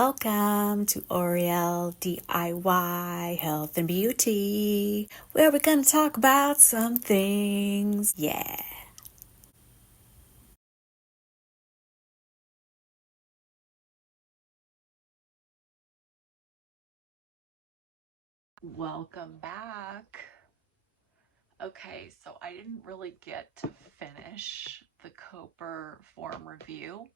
Welcome to Oriel DIY Health and Beauty, where we're going to talk about some things. Yeah. Welcome back. Okay, so I didn't really get to finish the Koper form review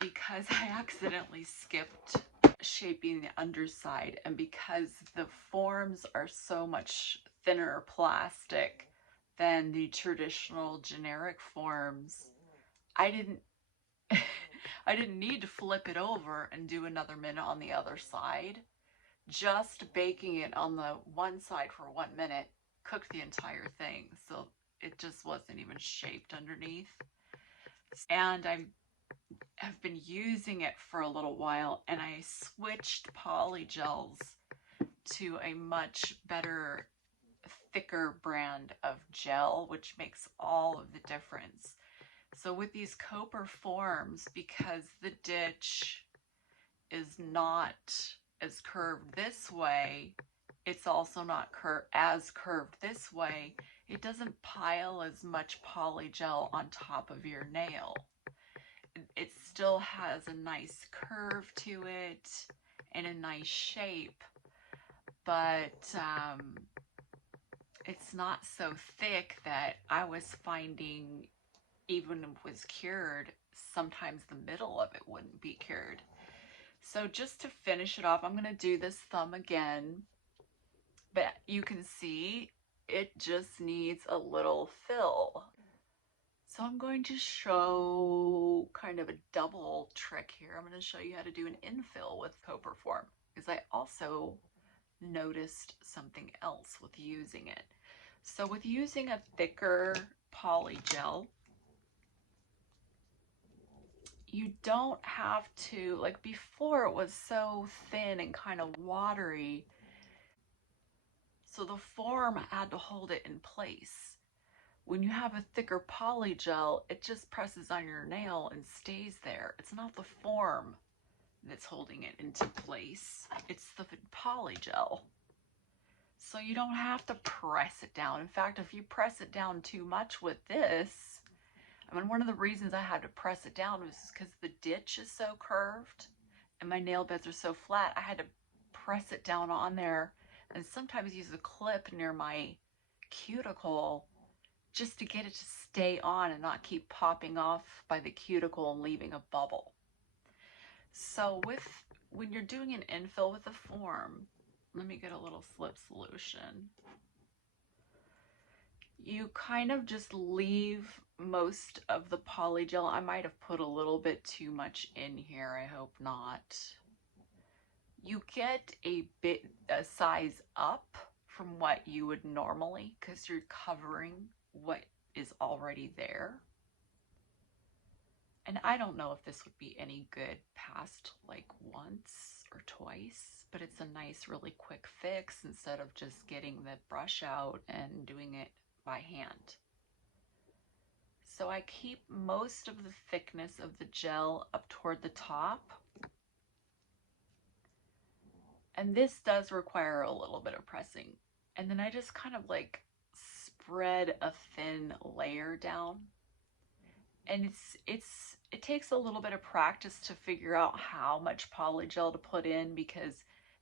because I accidentally skipped shaping the underside, and because the forms are so much thinner plastic than the traditional generic forms, I didn't I didn't need to flip it over and do another minute on the other side. Just baking it on the one side for 1 minute cooked the entire thing, so it just wasn't even shaped underneath. And I have been using it for a little while, and I switched polygels to a much better, thicker brand of gel, which makes all of the difference. So with these Koper forms, because the ditch is not as curved this way, it's also not as curved this way, it doesn't pile as much polygel on top of your nail. It still has a nice curve to it and a nice shape, but it's not so thick that I was finding, even if it was cured, sometimes the middle of it wouldn't be cured. So just to finish it off, I'm going to do this thumb again, but you can see it just needs a little fill. So I'm going to show kind of a double trick here. I'm going to show you how to do an infill with Koper form, because I also noticed something else with using it. So with using a thicker poly gel, you don't have to, like before it was so thin and kind of watery, so the form had to hold it in place. When you have a thicker poly gel, it just presses on your nail and stays there. It's not the form that's holding it into place, it's the poly gel. So you don't have to press it down. In fact, if you press it down too much with this, I mean, one of the reasons I had to press it down was because the ditch is so curved and my nail beds are so flat, I had to press it down on there and sometimes use a clip near my cuticle just to get it to stay on and not keep popping off by the cuticle and leaving a bubble. So when you're doing an infill with a form, let me get a little slip solution. You kind of just leave most of the polygel. I might have put a little bit too much in here, I hope not. You get a size up from what you would normally, because you're covering what is already there. And I don't know if this would be any good past like once or twice, but it's a nice, really quick fix instead of just getting the brush out and doing it by hand. So I keep most of the thickness of the gel up toward the top. And this does require a little bit of pressing. And then I just kind of like spread a thin layer down. And it takes a little bit of practice to figure out how much polygel to put in, because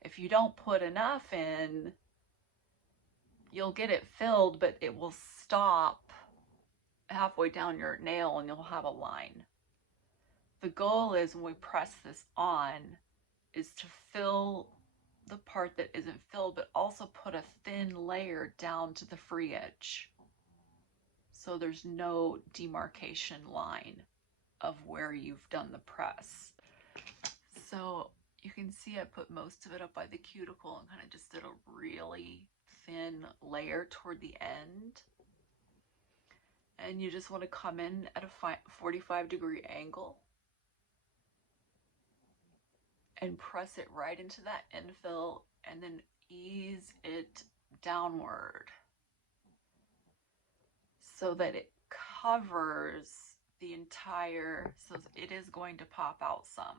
if you don't put enough in, you'll get it filled, but it will stop halfway down your nail and you'll have a line. The goal is, when we press this on, is to fill the part that isn't filled, but also put a thin layer down to the free edge, so there's no demarcation line of where you've done the press. So you can see I put most of it up by the cuticle and kind of just did a really thin layer toward the end. And you just want to come in at a 45-degree angle and press it right into that infill, and then ease it downward so that it covers the entire, so it is going to pop out some.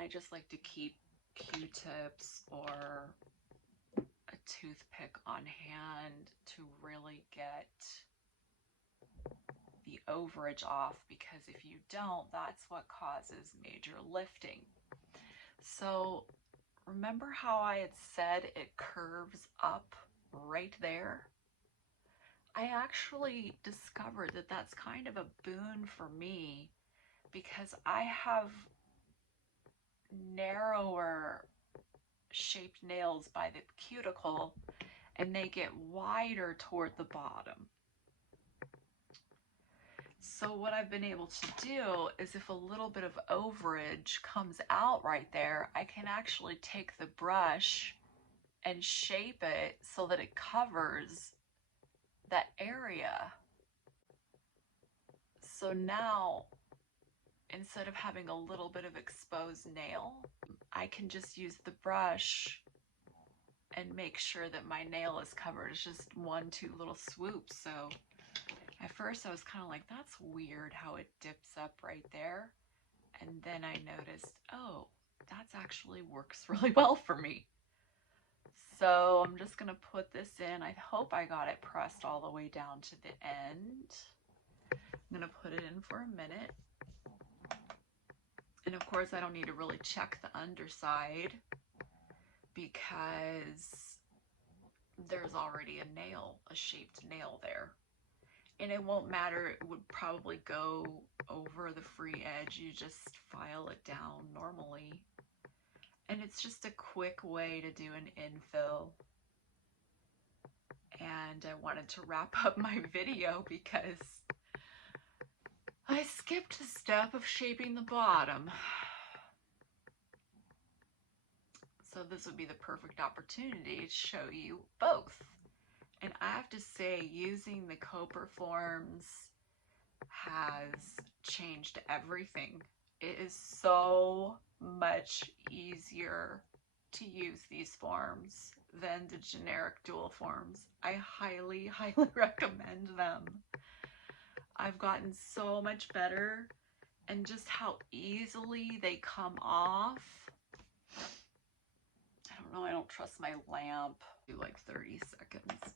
I just like to keep Q-tips or a toothpick on hand to really get the overage off, because if you don't, that's what causes major lifting. So remember how I had said it curves up right there? I actually discovered that that's kind of a boon for me because I have narrower shaped nails by the cuticle and they get wider toward the bottom. So what I've been able to do is if a little bit of overage comes out right there, I can actually take the brush and shape it so that it covers that area. So now, instead of having a little bit of exposed nail, I can just use the brush and make sure that my nail is covered. It's just 1-2 little swoops. So at first I was kind of like, that's weird how it dips up right there. And then I noticed, oh, that's actually works really well for me. So I'm just gonna put this in. I hope I got it pressed all the way down to the end. I'm gonna put it in for a minute. And of course I don't need to really check the underside because there's already a nail, a shaped nail there. And it won't matter, it would probably go over the free edge. You just file it down normally. And it's just a quick way to do an infill. And I wanted to wrap up my video because I skipped the step of shaping the bottom. So this would be the perfect opportunity to show you both. And I have to say, using the Koper forms has changed everything. It is so much easier to use these forms than the generic dual forms. I highly, highly recommend them. I've gotten so much better, and just how easily they come off. I don't know, I don't trust my lamp. Do like 30 seconds.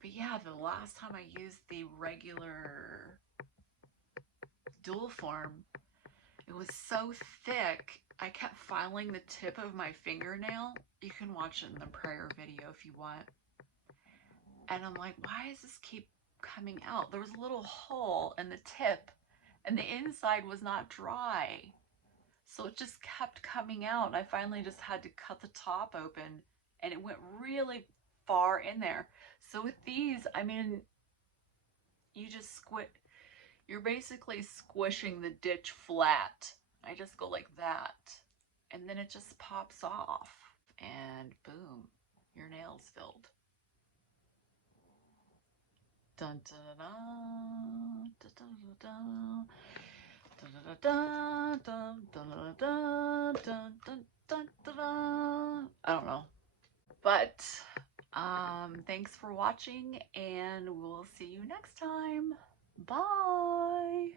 But yeah, the last time I used the regular dual form, it was so thick, I kept filing the tip of my fingernail. You can watch it in the prior video if you want. And I'm like, why does this keep coming out? There was a little hole in the tip and the inside was not dry. So it just kept coming out. And I finally just had to cut the top open and it went really far in there. So with these, I mean, you just you're basically squishing the ditch flat. I just go like that and then it just pops off and boom, your nail's filled. Dun dun dun dun dun dun dun dun dun dun. I don't know, but thanks for watching and we'll see you next time. Bye.